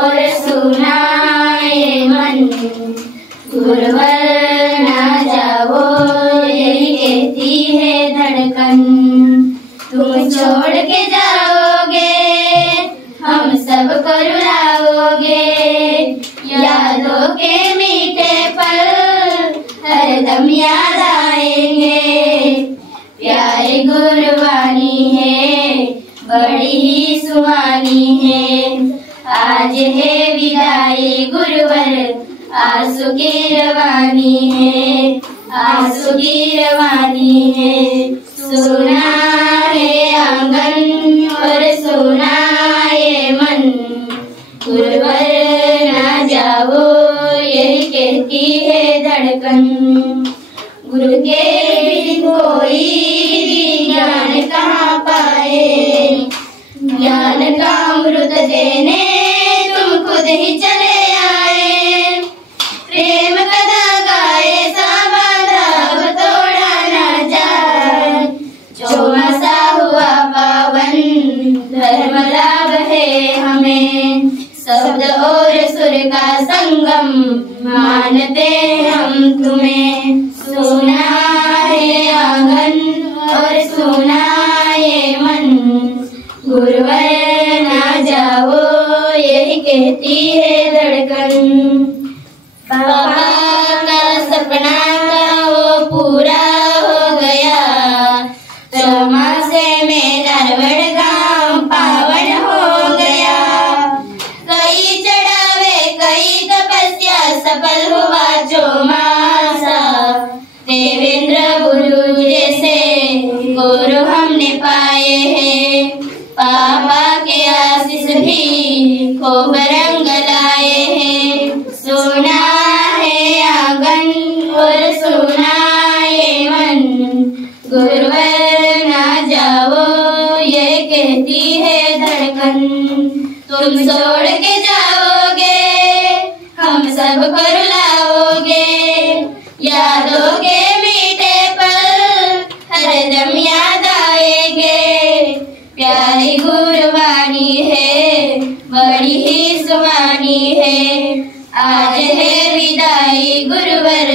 और सुना ये मन, गुरुवर ना जाओ यही कहती है धड़कन। तुम छोड़ के जाओगे हम सबको रुलाओगे, यादों के मीठे पल हरदम याद आएंगे। प्यारी गुरबानी है बड़ी ही सुहानी है, आज है विदाई गुरुवर आंसू की रवानी है, आंसू की रवानी है। सुना है आंगन और सुना ये मन, गुरुवर ना जाओ यही कहती है धड़कन। गुरु के बिन कोई ज्ञान कहाँ पाए, ज्ञान का अमृत देने तुम खुद ही चले आए। प्रेम कदा गाए साबादा अब तोड़ा ना जाए, चौमासा हुआ पावन धर्म लाभ है हमें। शब्द और सुर का संगम मानते हम तुम्हें। सुना है आंगन और सुना ये मन, गुरुवर ना जाओ यही कहती है धड़कन। पापा का सपना था वो पूरा हो गया, चौमासे में नरवड़ गांव पावन हो गया। कई चढ़ावे कई तपस्या सफल हुआ चौमासा, देवेंद्र गुरु जैसे गुरु हमने पाए हैं। पापा के आशीष भी खूब रंग लाए हैं। सुना है आंगन और सुना ये मन, गुरुवर ना जाओ ये कहती है धड़कन। तुम छोड़ के जाओगे हम सबको रुलाओगे, यादों के मीठे पल हरदम याद आएंगे। प्यारी गुरबानी है बड़ी ही सुहानी है, आज है विदाई गुरुवर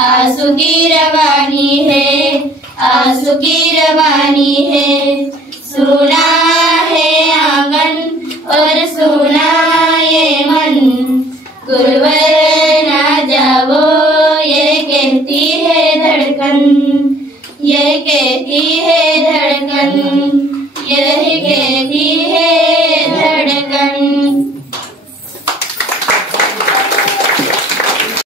आंसू की रवानी है, आंसू की रवानी है। सुना है आंगन और सुना